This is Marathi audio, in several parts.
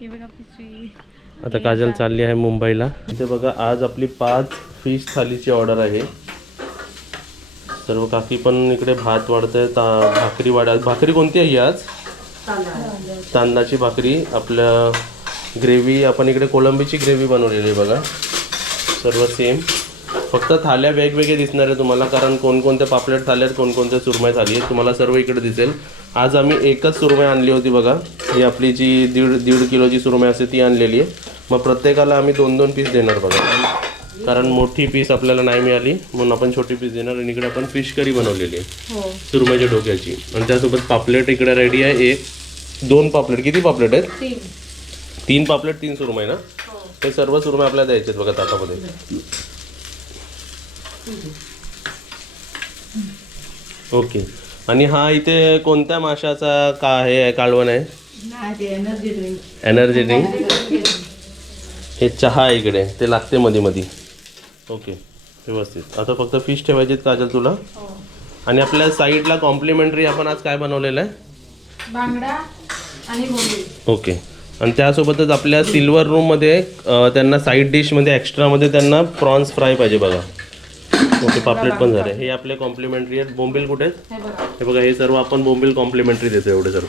हे बघा पिशवी. आता काजल चालली आहे मुंबईला. इथे बघा आज आपली 5 फिश थालीची ऑर्डर आहे. सर्व काकी पण इकडे भात वाढतंय, भाकरी वाढत. भाकरी कोणती आहे आज? तांदळाची भाकरी. आपल्या ग्रेव्ही आपण इकडे कोळंबीची ग्रेव्ही बनवलेली आहे बघा. सर्व सेम, फक्त थाल्या वेगवेगळे दिसणार आहे तुम्हाला, कारण कोणकोणत्या पापलेट थाल्या आहेत, कोणकोणत्या सुरमई थाली आहेत, तुम्हाला सर्व इकडे दिसेल. आज आम्ही एकच सुरमई आणली होती बघा. ही आपली जी दीड किलोची सुरमई असते ती आणलेली आहे. मग प्रत्येकाला आम्ही 2-2 पीस देणार बघा, कारण मोठी पीस आपल्याला नाही मिळाली म्हणून आपण छोटी पीस देणार. आणि इकडे आपण फिश करी बनवलेली आहे सुरमईच्या डोक्याची. आणि त्यासोबत पापलेट इकडे रेडी आहे. 2 पापलेट. किती पापलेट आहेत? 3 पापलेट 3 सुरमई ना. ते सर्व सुरमई आपल्याला द्यायचे आहेत बघा ताटामध्ये. ओके. आणि हा इथे कोणत्या माशाचा हे आहे, कालवण आहे? Energy drink. हे चहा आहे इकडे, ते लागते मध्ये मध्ये. ओके व्यवस्थित. आता फक्त फिश ठेवायचे काजल तुला. आणि आपल्या साईडला कॉम्प्लिमेंटरी आपण आज काय बनवलेलं आहे? बांगडा आणि बोंबील. ओके. आणि त्यासोबतच आपल्या सिल्वर रूममध्ये त्यांना साईड डिशमध्ये एक्स्ट्रामध्ये त्यांना प्रॉन्स फ्राय पाहिजे बघा. ओके. पापलेट पण झाले. हे आपले कॉम्प्लिमेंटरी आहेत. बोंबील कुठे आहेत? हे बघा, हे सर्व आपण बोंबील कॉम्प्लिमेंटरी देतो एवढे सर्व.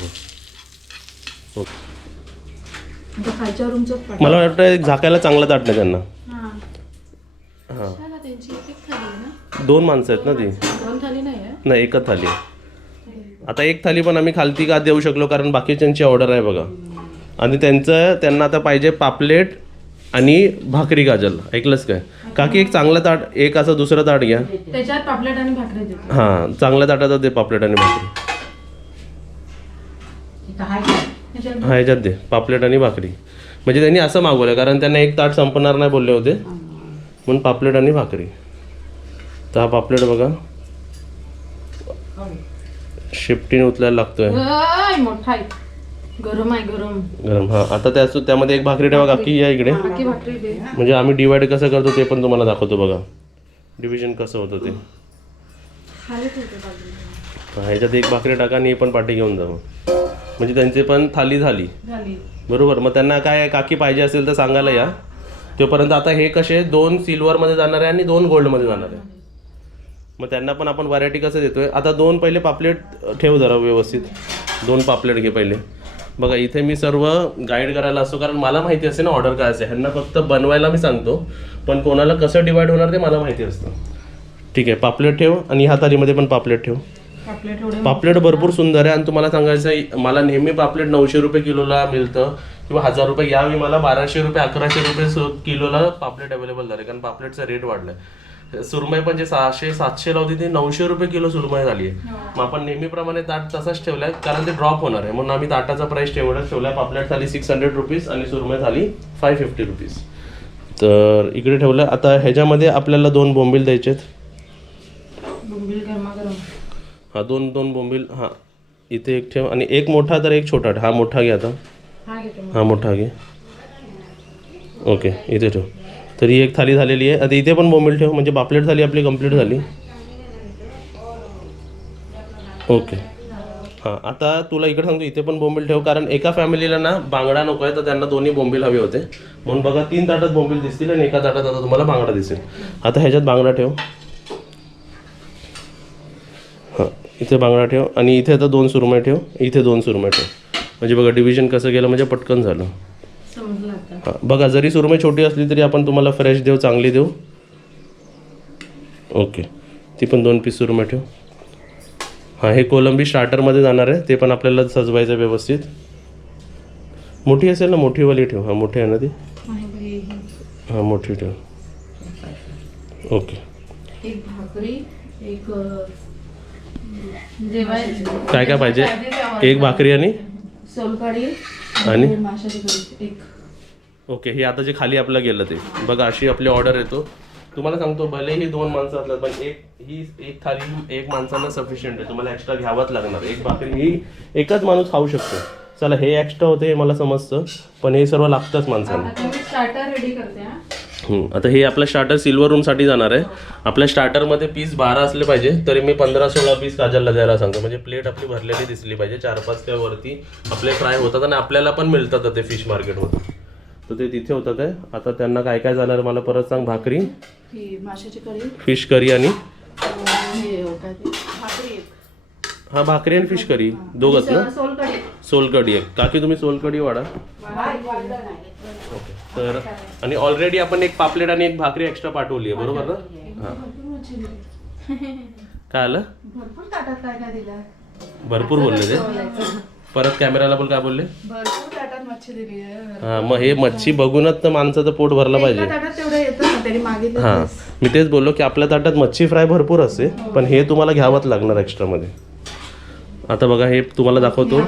ओके. मला वाटतं झाकायला चांगलं ताट नाही त्यांना. हां 2 माणसं आहेत ना ती. नाही एकच थाली. आता एक थाली पण आम्ही खालती का देऊ शकलो, कारण बाकीच्यांची ऑर्डर आहे बघा. आणि त्यांना आता पाहिजे पापलेट आणि भाकरी. काजल ऐकलंस काय? काकी एक चांगलं ताट, एक असं दुसरं ताट घ्या. त्याच्यात पापलेट आणि भाकरी देतो. हां चांगल्या ताटात दे पापलेट आणि भाकरी. हा ह्याच्यात दे पापलेट आणि भाकरी. म्हणजे त्यांनी असं मागवलं, कारण त्यांना एक ताट संपणार नाही बोलले होते, म्हणून पापलेट आणि भाकरी. तर हा पापलेट बघा शिफ्टीने उचलायला लागतोय. मोठा आहे, गरम आहे, गरम. हां आता त्यामध्ये एक भाकरी ठेवा काकी. या इकडे. म्हणजे आम्ही डिवाइड कसं करतो ते पण तुम्हाला दाखवतो बघा, डिव्हिजन कसं होतं ते. ह्याच्यात एक भाकरी टाका आणि हे पण पाठी घेऊन जावं, म्हणजे त्यांची पण थाली झाली बरोबर. मग त्यांना काय काकी पाहिजे असेल तर सांगायला या तोपर्यंत. आता हे कसे 2 सिल्वरमध्ये जाणार आहे आणि 2 गोल्डमध्ये जाणार आहे. मग त्यांना पण आपण व्हरायटी कसं देतोय. आता 2 पहिले पापलेट ठेव जरा व्यवस्थित. 2 पापलेट घे पहिले. बघा इथे मी सर्व गाईड करायला असतो, कारण मला माहिती असते ना ऑर्डर काय असेल. ह्यांना फक्त बनवायला मी सांगतो, पण कोणाला कसं डिवाइड होणार ते मला माहिती असतं. ठीक आहे. पापलेट ठेव आणि ह्या थालीमध्ये पण पापलेट ठेव. पापलेट भरपूर सुंदर आहे. आणि तुम्हाला सांगायचं आहे, मला नेहमी पापलेट 900 रुपये किलोला मिळतं किंवा 1000 रुपये. यावेळी मला 1200 रुपये 1100 रुपये किलोला पापलेट अवेलेबल झाले, कारण पापलेटचा रेट वाढलाय. सुरमई पण जे 600-700 ला होती ती 900 रुपये किलो सुरमई झाली आहे. मग आपण नेहमीप्रमाणे ताट तसाच ठेवलाय, कारण ते ड्रॉप होणार आहे म्हणून आम्ही ताटाचा प्राइस ठेवलाय. पापलेट थाली 600 रुपीज आणि सुरमई थाली 550 रुपीज. तर इकडे ठेवलं. आता ह्याच्यामध्ये आपल्याला 2 बोंबील द्यायचे आहेत. हा 2 बोंबील. हां इथे एक ठेव आणि एक मोठा तर एक छोटा. हा मोठा घे आता. हा मोठा घे. ओके इथे ठेव. तर ही एक थाली झालेली आहे. आता इथे पण बोंबील ठेव, म्हणजे पापलेट थाली आपली कंप्लीट झाली. ओके. हां आता तुला इकडे सांगतो, इथे पण बोंबील ठेव, कारण एका फॅमिलीला ना बांगडा नको आहे, तर त्यांना दोन्ही बोंबील हवे होते म्हणून बघा 3 ताटात बोंबील दिसतील आणि एका ताटात आता तुम्हाला बांगडा दिसेल. आता ह्याच्यात बांगडा ठेव. हां इथे बांगडा ठेव आणि इथे आता 2 सुरमई ठेव. इथे 2 सुरमई ठेव. म्हणजे बघा डिव्हिजन कसं केलं, म्हणजे पटकन झालं. हां बघा जरी सुरमई छोटी असली तरी आपण तुम्हाला फ्रेश देऊ, चांगली देऊ. ओके. ती पण 2 पीस सुरमई ठेव. हां हे कोलंबी स्टार्टरमध्ये जाणार आहे, ते पण आपल्याला सजवायचं व्यवस्थित. मोठी असेल ना, मोठीवाली ठेव. हां मोठी आहे ना ती. हां मोठी ठेव. ओके. एक भाकरी, एक काय काय पाहिजे? एक भाकरी आणि सोलकढी आणि माशाची कढी एक. ओके. हे आता जे खाली आपलं गेलं ते बघा, अशी आपली ऑर्डर येतो. तुम्हाला सांगतो भले ही 2 माणसं असतात, पण एक थाली 1 माणसांना सफिशियंट आहे. तुम्हाला एक्स्ट्रा घ्यावंच लागणार. एक भाकरी ही एकच माणूस खाऊ शकतो. चला हे एक्स्ट्रा होते हे मला समजतं, पण हे सर्व लागतंच माणसांना. स्टार्टर रेडी करते. आता हे आपलं स्टार्टर सिल्वर रूमसाठी जाणार आहे. आपल्या स्टार्टरमध्ये पीस 12 असले पाहिजे, तरी मी 15-16 पीस काजलला द्यायला सांगतो. म्हणजे प्लेट आपली भरलेली दिसली पाहिजे. 4-5 त्या वरती आपले फ्राय होतात आणि आपल्याला पण मिळतात ते फिश मार्केटमध्ये. तर ते तिथे होतात आहे. आता त्यांना काय काय जाणार मला परत सांग. भाकरी, माशाची करी, फिश करी आणि हे काय ते भाकरी, हा भाकरी आणि फिश करी दोघंच ना. सोलकढी. सोलकढी आहे काकी, तुम्ही सोलकढी वाढा. ओके. तर आणि ऑलरेडी आपण एक पापलेट आणि एक भाकरी एक्स्ट्रा पाठवली आहे बरोबर ना. हां काय आलं. भरपूर ताटात काय काय दिलं. भरपूर बोलले ते. परत कॅमेराला बोल काय बोलले. भरपूर ताटात मच्छी दिली आहे. हां मग हे मच्छी बघूनच तर माणसाचं पोट भरलं पाहिजे. ताटात तेवढं येतं ना, तरी मागितलं. हां मी तेच बोललो की आपल्या ताटात मच्छी फ्राय भरपूर असते, पण हे तुम्हाला घ्यावंच लागणार एक्स्ट्रामध्ये. आता बघा हे तुम्हाला दाखवतो.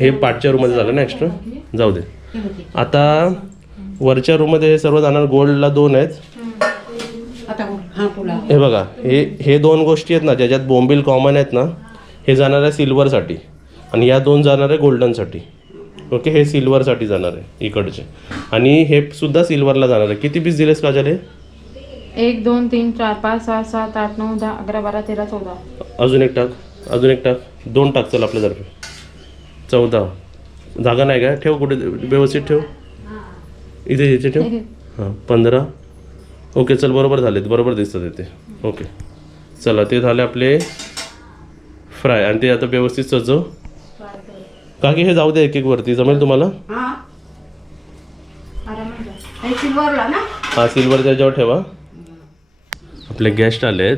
हे पाठच्या रूममध्ये झालं ना एक्स्ट्रा, जाऊ दे. आता वरच्या रूममध्ये हे सर्व जाणार. गोल्डला 2 आहेत. हे बघा हे 2 गोष्टी आहेत ना ज्याच्यात बोंबील कॉमन आहेत ना, हे जाणार आहे सिल्वरसाठी आणि या 2 जाणार आहे गोल्डनसाठी. ओके. हे सिल्वरसाठी जाणार आहे इकडचे आणि हे सुद्धा सिल्वरला जाणार आहे. किती पीस दिलेस काजल हे. 1 2 3 4 5 6 7 8 9 10 11 12 13 14. अजून एक टाक, अजून एक टाक, 2 टाक चल आपल्यातर्फे. 14. जागा नाही का. ठेव कुठे व्यवस्थित ठेव. इथे इथे ठेव. हां 15. ओके चल बरोबर झालेत, बरोबर दिसतात इथे. ओके चला ते झाले आपले फ्राय आणि ते आता व्यवस्थित सजव. काकी हे जाऊ दे एक एक वरती, जमेल तुम्हाला. हां सिल्वरच्या याच्यावर ठेवा. आपले गेस्ट आलेत,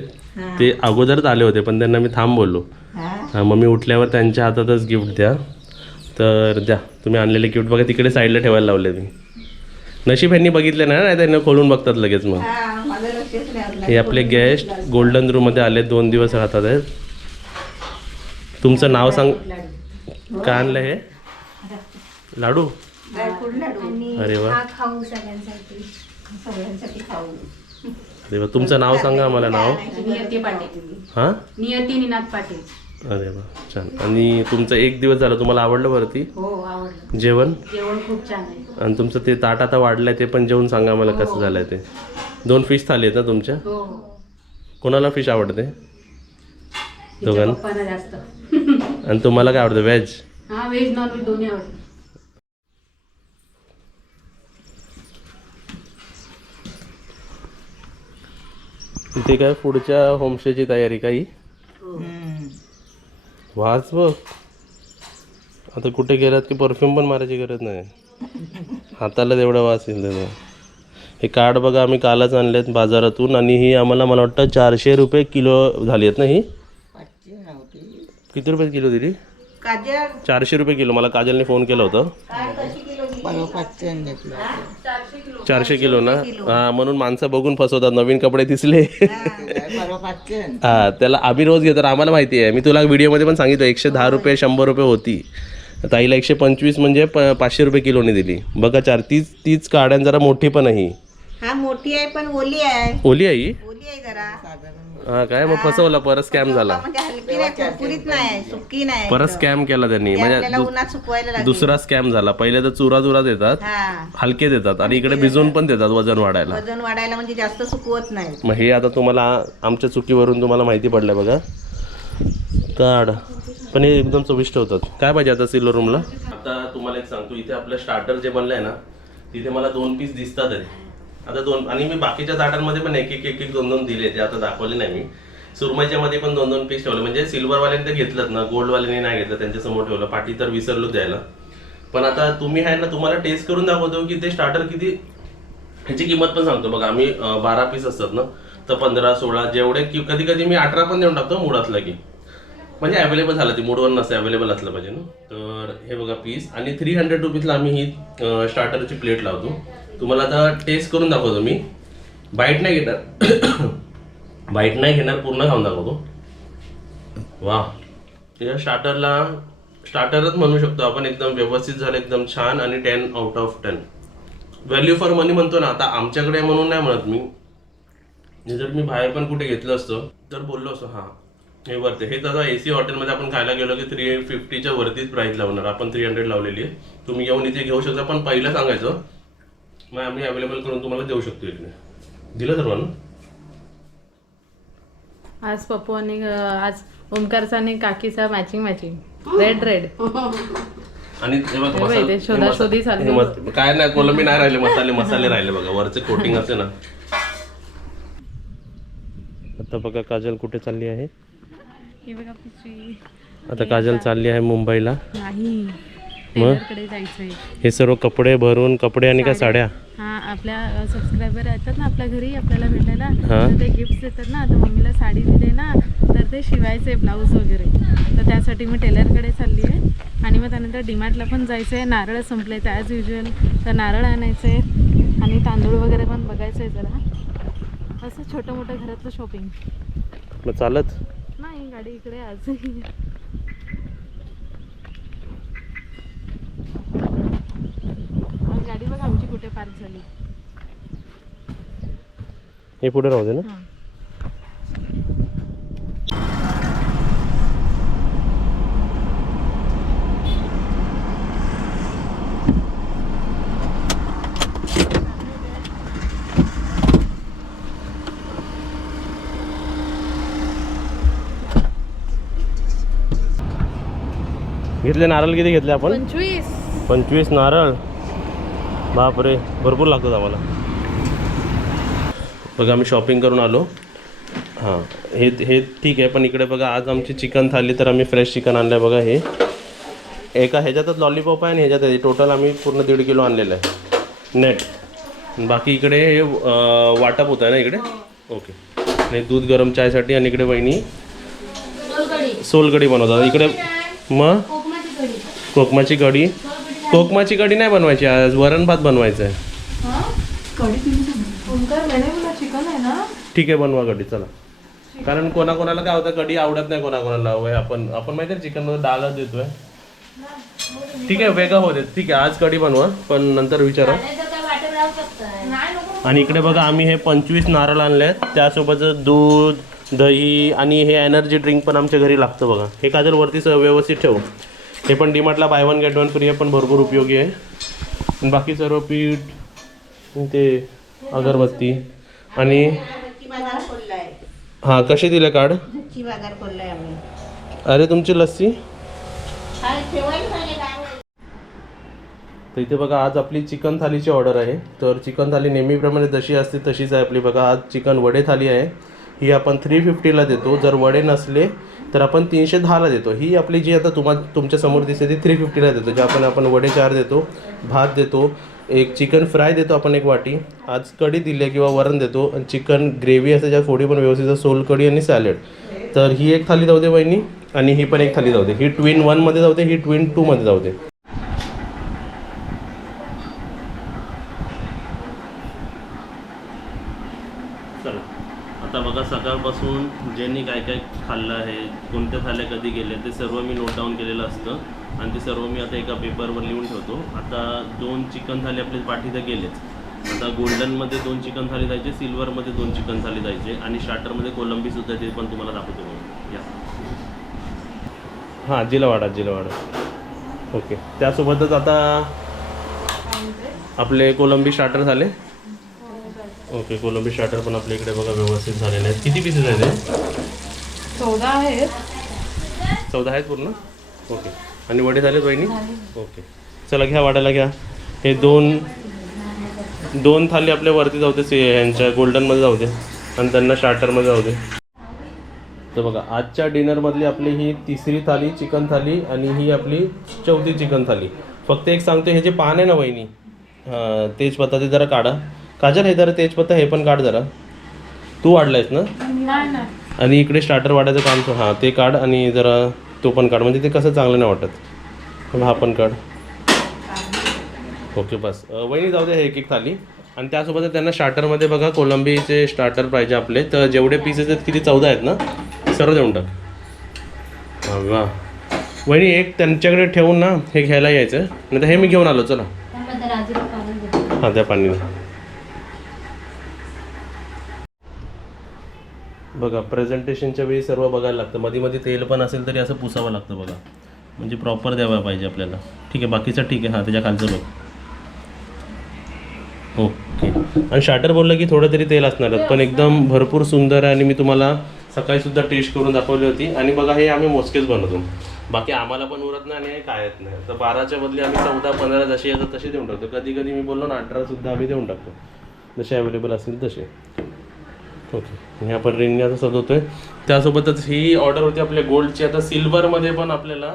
ते अगोदरच आले होते पण त्यांना मी थांब बोललो. हां मग मी उठल्यावर त्यांच्या हातातच गिफ्ट द्या. तर द्या तुम्ही आणलेले गिफ्ट बघा तिकडे साईडला ठेवायला लावले मी. नशीब यांनी बघितले नाही त्यांना खोलून बघतात लगेच. मग हे आपले गेस्ट गोल्डन रूममध्ये आले, 2 दिवस राहतात आहेत. तुमचं नाव सांग. काय आणलं हे. लाडू. अरे वा. अरे वा तुमचं नाव सांगा आम्हाला. नाव नियती पाटील. हां नियती निनाद पाटील. अरे वा छान. आणि तुमचं 1 दिवस झालं, तुम्हाला आवडलं वरती. हो आवडलं. जेवण खूप छान आहे. आणि तुमचं ते ताट आता वाढलंय ते पण जेवून सांगा मला कसं झालंय ते. 2 फिश थाली आहेत ना तुमच्या. कोणाला फिश आवडते. दोघांना. जास्त. आणि तुम्हाला काय आवडतं. व्हेज. हा व्हेज नॉन व्हेज दोन्ही आवडतं. इथे काय पुढच्या होमस्टेची तयारी काही. वास बघ. आता कुठे गेलात की परफ्यूम पण मारायची गरज नाही, हाताला तेवढा वास येईल त्याचा. हे कार्ड बघा आम्ही कालच आणलेत बाजारातून आणि ही आम्हाला मला वाटतं 400 रुपये किलो झाली आहेत ना. ही किती रुपये किलो दिली. 400 रुपये किलो. मला काजलने फोन केला होता. 400 किलो ना. हा म्हणून माणसं बघून फसवतात. नवीन कपडे दिसले हा त्याला आम्ही रोज घेतो, आम्हाला माहिती आहे. मी तुला व्हिडिओमध्ये पण सांगितलं 110 रुपये 100 रुपये होती. ताईला 125 म्हणजे 500 रुपये किलोने दिली. बघा 4 तीच काड्यान जरा मोठी पण आहे. हा मोठी आहे पण ओली आहे. ओली आहे. ओली आहे जरा. हा काय मग फसवला. परत स्कॅम झाला. म्हणजे हलकी नाही, कुरकुरीत नाही, सुकी नाही. परत स्कॅम केला त्यांनी. आपल्याला उन्हात सुकवायला लागेल. दुसरा स्कॅम झाला. पहिले तर चुरा देतात, हा हलके देतात आणि इकडे भिजवून पण देतात वजन वाढायला. वजन वाढायला म्हणजे जास्त सुकवत नाही. मग हे आता तुम्हाला आमच्या चुकीवरून तुम्हाला माहिती पडलं बघा. काढ पण हे एकदम चविष्ट होतात. काय पाहिजे आता सिल्वर रूमला. आता तुम्हाला एक सांगतो, इथे आपलं स्टार्टर जे बनलंय ना तिथे मला 2 पीस दिसतात आहे. आता 2 आणि मी बाकीच्या ताटांमध्ये पण एक 2 दिले. ते आता दाखवले नाही मी. सुरमईच्या मध्ये पण 2 पीस ठेवले. म्हणजे सिल्वरवाल्यांनी ते घेतलं ना, गोल्डवाल्यांनी नाही घेतलं. त्यांच्या समोर ठेवलं. पाठी तर विसरलो द्यायला. पण आता तुम्ही आहे ना, तुम्हाला टेस्ट करून दाखवतो की ते स्टार्टर किती. ह्याची किंमत पण सांगतो बघा. आम्ही 12 पीस असतात ना तर 15-16 जेवढे की कधी कधी मी 18 पण देऊन टाकतो मूड असला की. म्हणजे अवेलेबल झालं, ती मूडवर नसते, अवेलेबल असलं पाहिजे ना. तर हे बघा पीस आणि 300 रुपीजला आम्ही ही स्टार्टरची प्लेट लावतो. तुम्हाला आता टेस्ट करून दाखवतो मी. बाईट नाही घेणार बाईट नाही घेणार, पूर्ण खाऊन दाखवतो. वा या स्टार्टरच म्हणू शकतो आपण. एकदम व्यवस्थित झालं, एकदम छान आणि 10 आउट ऑफ 10. व्हॅल्यू फॉर मनी म्हणतो ना. आता आमच्याकडे म्हणून नाही म्हणत मी. जर मी बाहेर पण कुठे घेतलं असतं तर बोललो असतो हां हे वरते. हे दादा AC हॉटेलमध्ये आपण खायला गेलो की 350च्या वरतीच प्राईस लावणार. आपण 300 लावलेली आहे. तुम्ही येऊन इथे घेऊ शकता. पण पहिलं सांगायचं मग आम्ही अवेलेबल करून तुम्हाला देऊ शकतो इकडे. दिलं सर्वांना. आज पप्पू आणि आज ओमकारचा आणि काकीचा मॅचिंग रेड आणि हे बघा हे बघ, इथे शोधाशोधी चालली. काय नाही, कोलंबी नाही राहिले, मसाले राहिले बघा, वरचे कोटिंग असते ना. आता बघा काजल कुठे चालली आहे. हे बघा पिशवी. आता काजल चालली आहे मुंबईला. नाही मग कडे जायचंय. हे सर्व कपडे भरून, कपडे आणि काय साड्या. हा आपल्या सबस्क्रायबर येतात ना आपल्या घरी आपल्याला भेटायला, हा. तर ते गिफ्ट देतात ना. तर मम्मीला साडी दिली ना, तर ते शिवायचे ब्लाऊज वगैरे. तर त्यासाठी मी टेलरकडे चालली आहे. आणि मग त्यानंतर डीमार्टला पण जायचं आहे. नारळ संपले तर ॲज युजल तर नारळ आणायचं आहे. आणि तांदूळ वगैरे पण बघायचं आहे जरा. असं छोटं मोठं घरातलं शॉपिंग. मग चालत नाही गाडी इकडे आज. गाडी बघ आमची कुठे पार्क झाली. हे पुढे राहू दे ना. हां. घेतले नारळ किती घेतले आपण. 25 नारळ. बापरे, भरपूर लागतात आम्हाला. बघा आम्ही शॉपिंग करून आलो. हां हे ठीक आहे, पण इकडे बघा आज आमची चिकन थाली, तर आम्ही फ्रेश चिकन आणलं आहे बघा. हे एका ह्याच्यातच लॉलीपॉप आहे आणि ह्याच्यात आहे. टोटल आम्ही पूर्ण 1.5 किलो आणलेलं आहे नेट. बाकी इकडे हे वाटप होतं आहे ना इकडे. ओके. आणि दूध गरम चायसाठी. आणि इकडे वहिनी सोलकढी बनवतात इकडे. मग कोकमाची कढी. कोकमाची कढी नाही बनवायची आज, वरण भात बनवायचं आहे. चिकन आहे ना. ठीक आहे, बनवा कढी चला. कारण कोणाकोणाला काय होतं, कढी आवडत नाही कोणाकोणाला. आपण माहिती आहे चिकनमध्ये डाळच देतोय. ठीक आहे, वेगळं होऊ देत. ठीक आहे, आज कढी बनवा, पण नंतर विचारा. आणि इकडे बघा आम्ही हे 25 नारळ आणले आहेत. त्यासोबतच दूध, दही आणि हे एनर्जी ड्रिंक पण आमच्या घरी लागतं बघा. हे काजल वरती व्यवस्थित ठेव. हे पण डीमार्टला buy one get one free आहे, पण भरपूर उपयोगी आहे. आणि बाकी सर्व पीठ, ते अगरबत्ती आणि बाजार खोललाय. हां कसे दिले कार्ड. बाजार खोललाय आम्ही. अरे तुमची लस्सी. ठेवायला पाहिजे काय. तर इथे बघा आज आपली चिकन थालीची ऑर्डर आहे. तर चिकन थाली नेहमीप्रमाणे जशी असते तशीच आहे आपली बघा. आज चिकन वडे थाली आहे. ही आपण 350ला देतो. जर वडे नसले तर आपण 310ला देतो. ही आपली जी आता तुमच्या समोर दिसते ती 350ला देतो. जे आपण वडे 4 देतो, भात देतो, एक चिकन फ्राय देतो आपण 1 वाटी. आज कढी दिली किंवा वरण देतो. आणि चिकन ग्रेव्ही असते ज्यात फोडी पण व्यवस्थित, सोलकढी आणि सॅलड. तर ही एक थाली जाऊ दे वहिनी, आणि ही पण एक थाली जाऊ दे. ही ट्विन 1मध्ये जाऊ दे, ही ट्विन 2मध्ये जाऊ दे. चला आता बघा सकाळपासून ज्यांनी काय काय खाल्लं आहे, कोणत्या थाल्या कधी गेले, ते सर्व मी नोट डाऊन केलेलं असतं. आणि ते सर्व मी आता एका पेपरवर लिहून ठेवतो. आता 2 चिकन थाली आपले पाठी तर गेलेच. आता गोल्डनमध्ये 2 चिकन थाली जायचे, सिल्वरमध्ये 2 चिकन थाली जायचे, आणि स्टार्टरमध्ये कोलंबीसुद्धा ते पण तुम्हाला दाखवतो बघा. या हां जिलावाडा. ओके. त्यासोबतच आता आपले कोलंबी स्टार्टर झाले. ओके, कोलंबी स्टार्टर पण आपल्या इकडे बघा व्यवस्थित झालेले आहेत. किती पीसेस आहेत ते. 14 आहेत. 14 आहेत पूर्ण. ओके. आणि वडे झालेत बहिणी. ओके चला घ्या, वाढायला घ्या. हे 2 थाली आपल्या वरती जाऊ दे, यांच्या गोल्डनमध्ये जाऊ दे, आणि त्यांना स्टार्टरमध्ये जाऊ दे. तर बघा आजच्या डिनरमधली आपली ही 3री थाली चिकन थाली, आणि ही आपली 4थी चिकन थाली. फक्त एक सांगतो, हे जे पान आहे ना वहिनी, तेजपत्ता ते जरा काढा. काजल हे जरा तेजपत्ता हे पण काढ जरा. तू वाढलायस ना. आणि इकडे स्टार्टर वाढायचं काम हां ते काढ, आणि जरा तो पण काढ, म्हणजे ते कसं चांगलं नाही वाटत. हा पण काढ. ओके बस वहिनी जाऊ दे हे एक थाली. आणि त्यासोबत त्यांना स्टार्टरमध्ये बघा कोलंबीचे स्टार्टर पाहिजे आपले. तर जेवढे पीसेस आहेत किती 14 आहेत ना, सर्व देऊन टाक. हां वा वहिनी, एक त्यांच्याकडे ठेवून ना हे घ्यायला यायचं, नाही तर हे मी घेऊन आलो. चला हां त्या पाणीला बघा. प्रेझेंटेशनच्या वेळी सर्व बघायला लागतं. मध्ये तेल पण असेल तरी असं पुसावं लागतं बघा, म्हणजे प्रॉपर द्यावा पाहिजे आपल्याला. ठीक आहे बाकीचं ठीक आहे. हां त्याच्या खालचं बघ. ओके. आणि स्टार्टर बोललं की थोडं तरी तेल असणारच, पण एकदम भरपूर सुंदर आहे. आणि मी तुम्हाला सकाळी सुद्धा टेस्ट करून दाखवली होती. आणि बघा हे आम्ही मोजकेच बनवतो, बाकी आम्हाला पण उरत नाही आणि काय येत नाही. तर 12च्या बदली आम्ही 14-15 जसे येतात तसे देऊन टाकतो. कधी कधी मी बोललो ना 18 सुद्धा आम्ही देऊन टाकतो, जसे अवेलेबल असतील तसे. ओके, हे आपण रिंगने आता सजवतोय. त्यासोबतच ही ऑर्डर होती आपल्या गोल्डची. आता सिल्वरमध्ये पण आपल्याला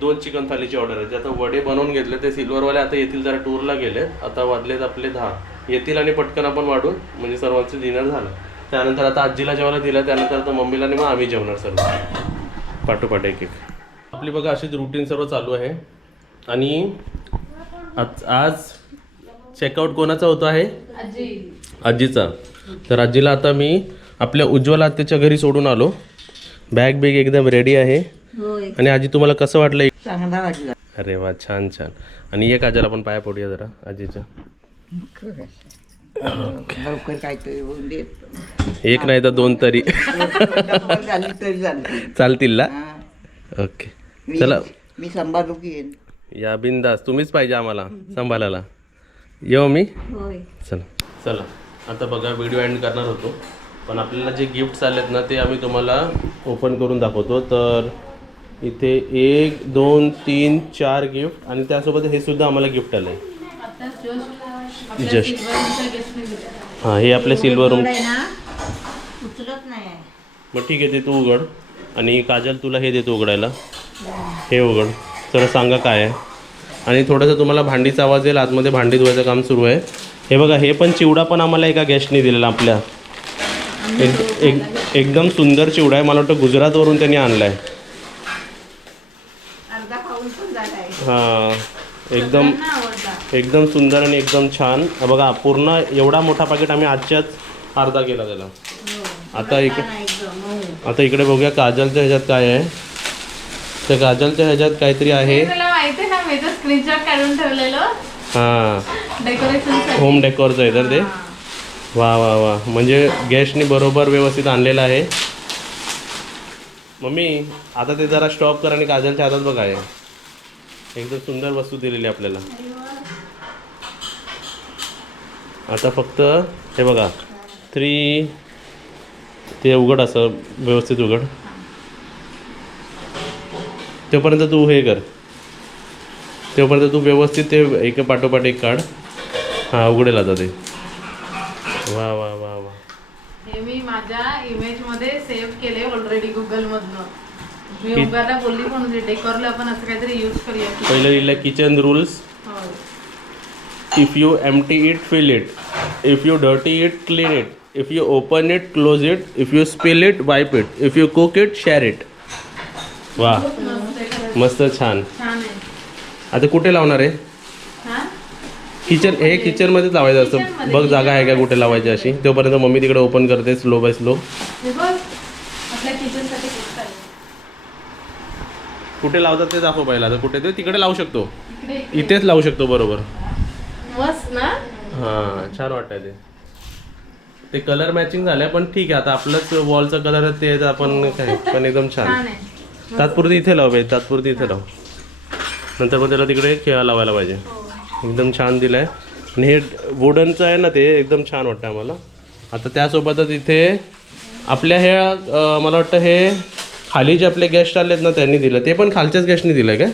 2 चिकन थालीची ऑर्डर आहे. ते आता वडे बनवून घेतले, ते सिल्वरवाले आता येतील, जरा टूरला गेले. आता वाजलेत आपले 10 येतील आणि पटकन आपण वाढून म्हणजे सर्वांचं डिनर झालं. त्यानंतर आता आजीला जेवायला दिलं, त्यानंतर आता मम्मीला आणि मग आम्ही जेवणार सर्व पाठोपाठ एक एक. आपली बघा अशीच रुटीन सर्व चालू आहे. आणि आज चेकआउट कोणाचा होतो आहे? आजीचा. तर आजीला आता मी आपल्या उज्ज्वल आत्याच्या घरी सोडून आलो. बॅग एकदम रेडी आहे. आणि आजी तुम्हाला कसं वाटलं? चांगला वाटलं. अरे वा, छान छान. आणि एक आजीला आपण पाया पडूया जरा आजीच्या. लवकर काहीतरी होऊन देत. एक नाही तर 2 तरी चालतील ना? ओके चला, मी सांभाळू की येईन. या बिंदास, तुम्हीच पाहिजे आम्हाला सांभाळायला. येऊ मी? होय. चला चला. आता बघा व्हिडिओ एंड करणार होतो, पण आपल्याला जे गिफ्ट्स आलेत ना ते आम्ही तुम्हाला ओपन करून दाखवतो. तर इथे 1 2 3 4 गिफ्ट आणि त्यासोबत हे सुद्धा आम्हाला गिफ्ट आलं आहे. जस्ट हां, हे आपल्या सिल्वर रूम. उचलत नाही. मग ठीक आहे, ते तू उघड. आणि काजल तुला हे देतो उघडायला. हे उघड. तर सांगा काय आहे. आणि थोडंसं तुम्हाला भांडीचा आवाज येईल, आतमध्ये भांडी धुवायचं काम सुरू आहे. हे बघा, हे पण चिवडा पण आम्हाला एका गेस्टने दिलेला आपल्या. एकदम सुंदर चिवडा आहे. मला वाटतं गुजरातवरून त्यांनी आणला आहे. अर्धा खाऊन पण झालाय. हां, एकदम सुंदर आणि एकदम छान. बघा, पूर्ण एवढा मोठा पॅकेट आम्ही आजच्याच अर्धा केला त्याला. आता इकडे बघूया काजलच्या ह्याच्यात काय आहे. तर काजलच्या ह्याच्यात काहीतरी आहे. माहिती ना, मी तर स्क्रीनशॉट काढून ठेवलेलं. हां, डेकोरेशन होम डेकोरचं आहे. तर ते वा वा वा, म्हणजे गेस्टनी बरोबर व्यवस्थित आणलेलं आहे. मम्मी आता ते जरा स्टॉप कर आणि काजलच्या हातात बघा आहे. एकदम सुंदर वस्तू दिलेली आपल्याला. आता फक्त हे बघा 3 ते उघड, असं व्यवस्थित उघड. तोपर्यंत तू हे कर, तोपर्यंत तू व्यवस्थित ते एक पाठोपाठ एक काढ. हां, उघडेल आता ते. वा वा वा वा. हे मी माझ्या इमेजमध्ये सेव्ह केले ऑलरेडी गुगलमधनं. मी उगाला बोलली पण होती डेकोरला आपण असं काहीतरी यूज करूया. पहिलं लिहिलं kitchen rules. If you empty it fill it, if you dirty it clean it, if you open it close it, if you spill it wipe it, if you cook it share it. वा, मस्त, छान. आता कुठे लावणार आहे? किचन, हे किचनमध्येच लावायचं असतं. बघ जागा आहे का कुठे लावायची अशी. तोपर्यंत मम्मी तिकडे ओपन करते स्लो बाय स्लो. कुठे लावतात ते दाखव पहिला. तर कुठे ते तिकडे लावू शकतो, इथेच लावू शकतो. बरोबर, मस्त ना? हां, छान वाटतंय ते कलर मॅचिंग झालंय. पण ठीक आहे, आता आपलंच वॉलचा कलर ते आपण काय, पण एकदम छान. तात्पुरती इथे लाव पाहिजे, तात्पुरती इथे लाव. नंतर मग त्याला तिकडे खेळा लावायला पाहिजे. एकदम छान दिलं आहे. आणि हे वुडनचं आहे ना, ते एकदम छान वाटतं आम्हाला. आता त्यासोबतच इथे आपल्या हे मला वाटतं हे खाली जे आपले गेस्ट आलेत ना त्यांनी दिलं. ते पण खालच्याच गेस्टनी दिलं काय?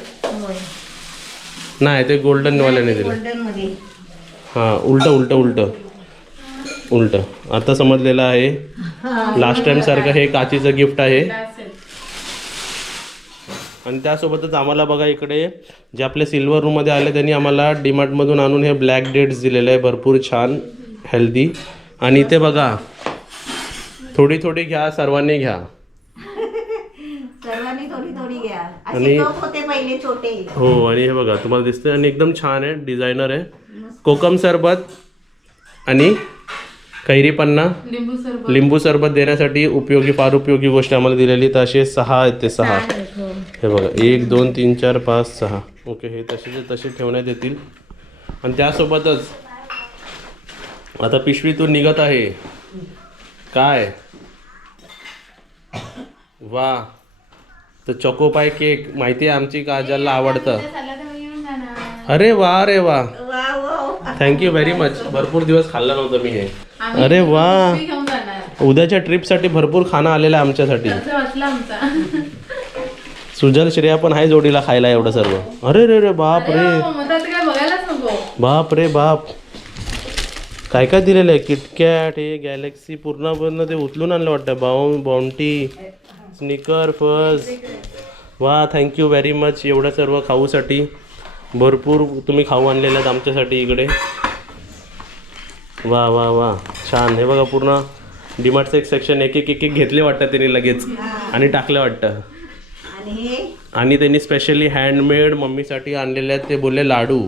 नाही, ते गोल्डनवाल्याने दिलं. हां, उलट आता समजलेलं आहे. लास्ट टाइम सारखं हे काचीचं गिफ्ट आहे. आणि त्यासोबतच आम्हाला बघा इकडे जे आपल्या सिल्वर रूममध्ये आले त्यांनी आम्हाला डीमार्टमधून आणून हे ब्लॅक डेट्स दिलेले आहे. भरपूर छान, हेल्दी. आणि इथे बघा, थोडी थोडी घ्या, सर्वांनी घ्या. सर्वांनी थोडी थोडी घ्या. आणि असे कप होते पहिले छोटे. हो, आणि हे बघा तुम्हाला दिसतंय. आणि एकदम छान आहे, डिझायनर आहे. कोकम सरबत आणि कैरी पन्ना, लिंबू सरबत देण्यासाठी फार उपयोगी गोष्ट आम्हाला दिलेली. तर असे 6 आहेत ते 6. हे बघा 1 2 3 4 5 6. ओके, हे तसे ठेवण्यात येतील. आणि त्यासोबतच आता पिशवीतून निघत आहे काय, वा, तर चोकोपाय केक. माहिती आहे आमची काजलला आवडतं. अरे वा, अरे वा, थँक्यू व्हेरी मच. भरपूर दिवस खाल्ला नव्हतं मी हे. आम्ही अरे वा, पिशवी घेऊन जाणार. उद्याच्या ट्रिपसाठी भरपूर खाना आलेला आहे आमच्यासाठी. खर्च वाचला आमचा. सुजल श्रेया पण आहे जोडीला खायला एवढं सर्व. अरे रे रे बाप रे, मग आता काय बघायलाच नको. बाप रे बाप, काय काय दिलेलं आहे. किटकॅट, हे गॅलेक्सी पूर्ण ते उचलून आणलं वाटतं. Bounty, Snicker, fudge. वा, थँक्यू व्हेरी मच एवढं सर्व खाऊसाठी. भरपूर तुम्ही खाऊ आणलेलं आहेत आमच्यासाठी इकडे. वा वा वा, छान. हे बघा पूर्ण डीमार्टचं एक सेक्शन एक एक एक एक घेतले वाटतं त्यांनी लगेच आणि टाकलं वाटतं. आणि हे आणि त्यांनी स्पेशली हँडमेड मम्मीसाठी आणलेले आहेत. ते बोलले लाडू.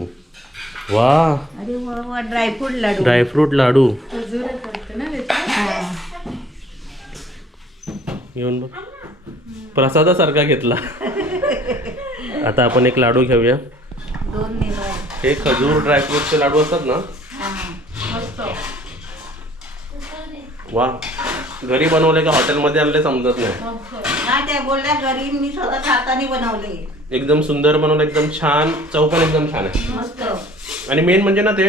वा, अरे वा, ड्रायफ्रूट लाडू. ड्रायफ्रूट लाडू खजूर पडतं ना त्याच्यात. हा. घेऊन बघ, प्रसादासारखा घेतला. आता आपण एक लाडू घेऊया. 2 नेलो. हे खजूर ड्रायफ्रूटचे लाडू असतात ना. मस्त. वा, घरी बनवले का हॉटेलमध्ये आणले समजत नाही. मस्त. हा, त्या बोलल्या घरी मी स्वतः हाताने बनवले. एकदम सुंदर बनवलं, एकदम छान. चव पण एकदम छान आहे. मस्त. आणि मेन म्हणजे ना ते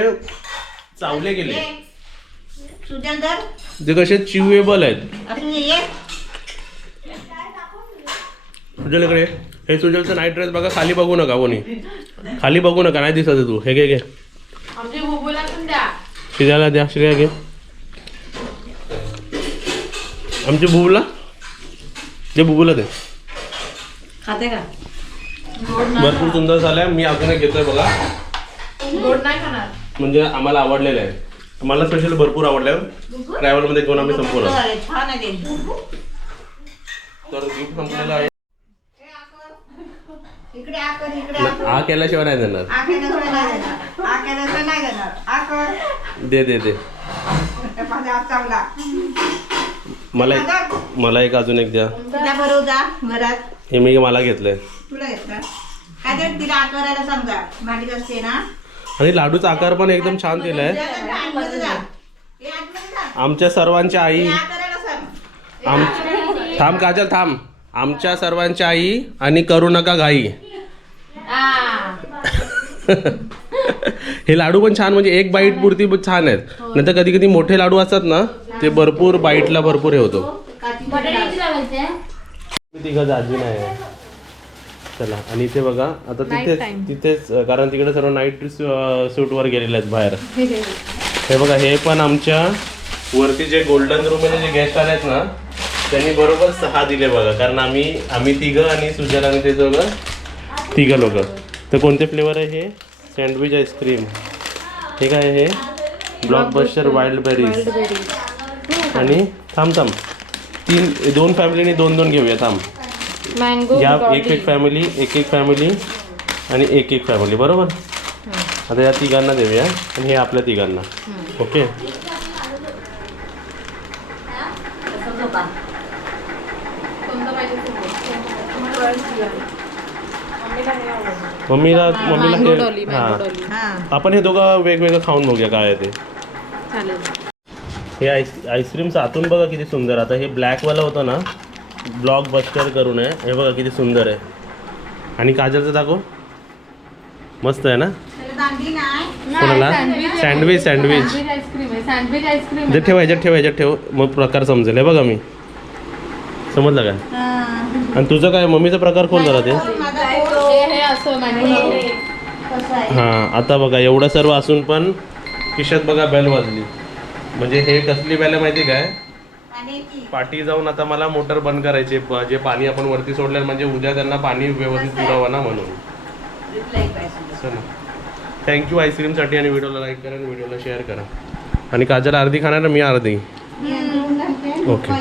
चावले गेले. सुजलदर ते कसे चिवेबल आहेत. असं ये. सुजलकडे हे सुजलचं नाईट ड्रेस बघा. खाली बघू नका कोणी, खाली बघू नका, नाही दिसत आहे तू. हे घे आमच्या बुबूला पण द्या. श्रेयाला द्या. श्रेया घे. आमच्या बुबूला जे बुबूला दे. खाते का? भरपूर सुंदर झालंय. मी अजून एक घेतोय बघा. गोड नाही खाणार. म्हणजे आम्हाला आवडलेलं आहे. मला स्पेशल भरपूर आवडलं. ट्रॅव्हलमध्ये घेऊन आम्ही संपवलं. छान आहे ते. तर गिफ्ट संपलेलं आहे. इकडे आकर, इकडे आकर. हा केल्याशिवाय नाही देणार. आ केल्याशिवाय नाही देणार. आ केल्याशिवाय नाही देणार. आकर. दे दे दे. माझा हात चांगला. मला एक अजून एक द्या. तिला बरोबर जा घरात. हे मी मला घेतलंय. तुला येत का? काय ते तिला आकारायला समजा. भांडीत असते ना. आणि लाडूचा आकार पण एकदम छान दिलाय. आतमध्ये जा. हे आतमध्ये जा. आमच्या सर्वांच्या आई, हे आकारायला सांग. थांब काजल थांब. आमच्या सर्वांच्या आई आणि करू नका घाई. हे लाडू पण छान, म्हणजे एक बाईट पुरती छान आहेत. नंतर कधी कधी मोठे लाडू असतात ना, ते भरपूर बाईटला भरपूर हे होतो. तिघं दाजी नाही. चला, आणि इथे बघा आता तिथेच कारण तिकडे सर्व नाईट सूटवर गेलेले आहेत बाहेर. हे बघा, हे पण आमच्या वरती जे गोल्डन रूम मध्ये जे गेस्ट आले आहेत ना, त्यांनी बरोबर 6 दिले बघा. कारण आम्ही तिघं आणि सुजल आणि ते दोघं, तिघं लोक. तर कोणते फ्लेवर आहे हे? Sandwich ice cream. हे काय आहे? हे ब्लॉकबस्टर वाईल्ड बेरीज. आणि थांब 2 फॅमिलीने 2 घेऊया. थांब, मँगो या एक फॅमिली, एक फॅमिली आणि एक फॅमिली. बरोबर. आता या तिघांना देऊया आणि हे आपल्या तिघांना. ओके. मम्मीला हे. हां, आपण हे दोघं वेगवेगळं खाऊन बघूया काय आहे ते. हे आईस्क्रीमचं आतून बघा किती सुंदर. आता हे ब्लॅकवालं होतं ना, ब्लॉकबस्टर करून आहे. हे बघा किती सुंदर आहे. आणि काजलचं दाखव. मस्त आहे ना. कोणाला? सँडविच ह्याच्यात ठेव मग प्रकार समजेल. हे बघा, मी समजलं काय. आणि तुझं काय मम्मीचा प्रकार कोण झाला ते? हां, आता बघा एवढं सर्व असून पण खिशात बघा बेल वाजली. म्हणजे हे कसली बेल आहे माहिती काय? पाठी जाऊन आता मला मोटर बंद करायची. जे पाणी आपण वरती सोडलं, म्हणजे उद्या त्यांना पाणी व्यवस्थित पुरवावं ना म्हणून. चला, थँक्यू आईस्क्रीमसाठी. आणि व्हिडिओला लाईक करा आणि व्हिडिओला शेअर करा. आणि काजल अर्धी खाणार, मी अर्धी. ओके.